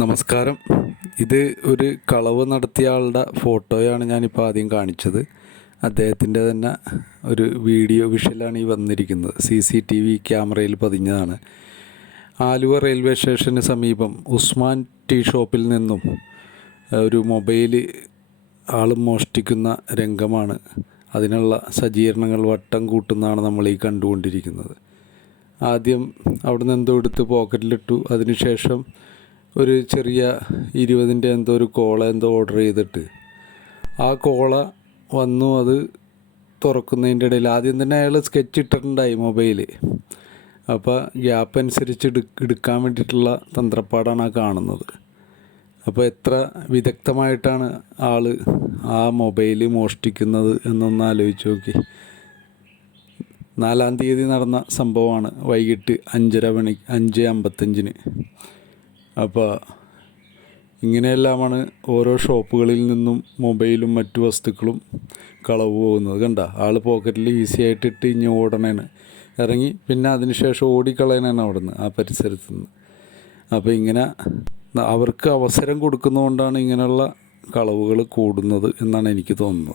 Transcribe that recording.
നമസ്കാരം. ഇത് ഒരു കളവ് നടത്തിയ ആളുടെ ഫോട്ടോയാണ് ഞാനിപ്പോൾ ആദ്യം കാണിച്ചത്. അദ്ദേഹത്തിൻ്റെ തന്നെ ഒരു വീഡിയോ വിഷ്വലാണ് ഈ വന്നിരിക്കുന്നത്. CCTV ക്യാമറയിൽ പതിഞ്ഞതാണ്. ആലുവ റെയിൽവേ സ്റ്റേഷന് സമീപം ഉസ്മാൻ ടീ ഷോപ്പിൽ നിന്നും ഒരു മൊബൈൽ ആൾ മോഷ്ടിക്കുന്ന രംഗമാണ്. അതിനുള്ള സജ്ജീകരണങ്ങൾ വട്ടം കൂട്ടുന്നതാണ് നമ്മൾ ഈ കണ്ടുകൊണ്ടിരിക്കുന്നത്. ആദ്യം അവിടെ നിന്ന് എന്തോ എടുത്ത് പോക്കറ്റിലിട്ടു. അതിനുശേഷം ഒരു ചെറിയ 20ൻ്റെ എന്തോ ഒരു കോള എന്തോ ഓർഡർ ചെയ്തിട്ട് ആ കോള വന്നു. അത് തുറക്കുന്നതിൻ്റെ ഇടയിൽ ആദ്യം തന്നെ അയാൾ സ്കെച്ച് ഇട്ടിട്ടുണ്ടായി മൊബൈൽ. അപ്പോൾ ഗ്യാപ്പ് അനുസരിച്ച് എടുക്കാൻ വേണ്ടിയിട്ടുള്ള തന്ത്രപ്പാടാണ് ആ കാണുന്നത്. അപ്പോൾ എത്ര വിദഗ്ധമായിട്ടാണ് ആൾ ആ മൊബൈൽ മോഷ്ടിക്കുന്നത് എന്നൊന്ന് ആലോചിച്ച് നോക്കി. 4-ാം തീയതി നടന്ന സംഭവമാണ്. വൈകിട്ട് 5:55 അപ്പോൾ ഇങ്ങനെയെല്ലാമാണ് ഓരോ ഷോപ്പുകളിൽ നിന്നും മൊബൈലും മറ്റു വസ്തുക്കളും കളവ് പോകുന്നത്. കണ്ട ആൾ പോക്കറ്റിൽ ഈസി ആയിട്ട് ഇട്ട് ഇനി ഓടണേണ്, ഇറങ്ങി പിന്നെ അതിനുശേഷം ഓടിക്കളയണേണ് അവിടെ നിന്ന്, ആ പരിസരത്ത് നിന്ന്. അപ്പോൾ ഇങ്ങനെ അവർക്ക് അവസരം കൊടുക്കുന്നതുകൊണ്ടാണ് ഇങ്ങനെയുള്ള കളവുകൾ കൂടുന്നത് എന്നാണ് എനിക്ക് തോന്നുന്നത്.